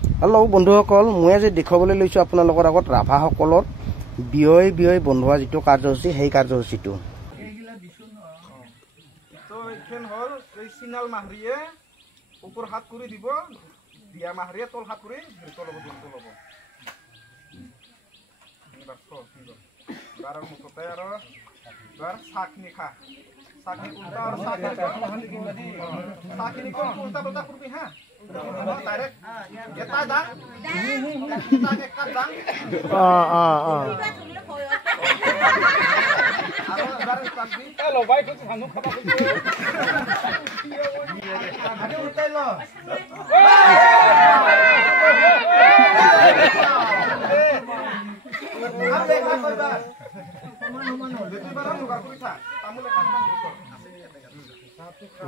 Hello' বন্ধুসকল, মই আজি দেখুৱাবলৈ লৈছোঁ আপোনালোকৰ আগত ৰাভাসকলৰ বিয়ৈ বন্ধোৱা যিটো কাৰ্যসূচী, সেই কাৰ্যসূচীটো। চিনাল মাহৰিয়ে ওপৰ হাত কৰি দিব, বিয়া মাহৰিয়ে তল হাত কৰি দূৰটো ল'ব। আৰু মুঠতে আৰু চাহখিনি খা, চাহখিনি উল্টা আৰু চাহখিনি কম উল্টা পুল্টা কৰবি হা। ডাইৰেক্ট এটা দাং একটা দাং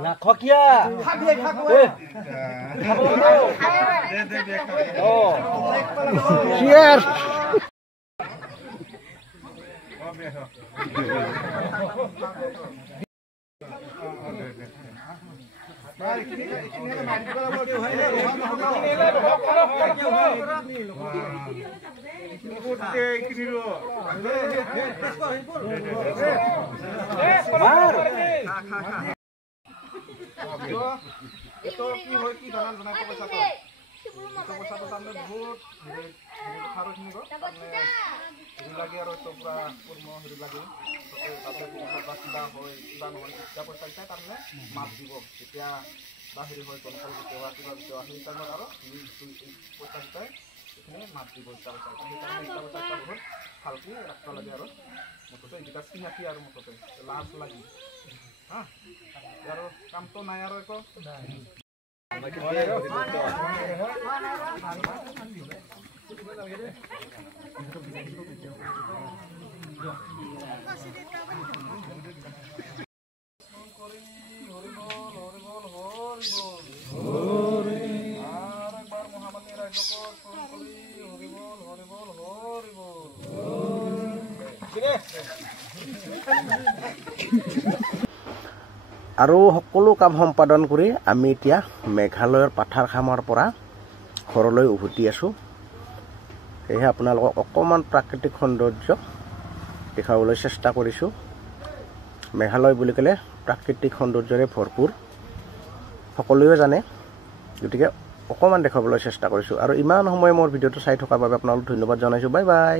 নাখকিয়া itu ki hoy ki dalan jana ko pesa to tamne বহুত harus ni ko lagi aro to pura purmo hiri lagi tape pura basda hoy dan hoy ja pesa ta tamne map dibo etia bahiri hoy kon kal bitewa hi tamne aro pesa ta ekhane map dibo ta বহুত halki rakta lagi aro motote eta sinaki aro motote las lagi হ্যাঁ यारो काम तो ना यारो एको আৰু সকলো কাম সম্পাদন কৰি আমি এতিয়া মেঘালয়ৰ পাথাৰ খামৰ পৰা ঘৰলৈ উভতি আছো। সেয়ে আপোনালোকক অকমান প্ৰাকৃতিক সৌন্দৰ্য দেখাবলৈ চেষ্টা কৰিছো। মেঘালয় বুলি ক'লে প্ৰাকৃতিক সৌন্দৰ্যৰে ভৰপূৰ, সকলোৱে জানে, গতিকে অকমান দেখাবলৈ চেষ্টা কৰিছো। আৰু ইমান সময় মোৰ ভিডিঅ'টো চাই থকাৰ বাবে আপোনালোকক ধন্যবাদ জনাইছো। Bye bye.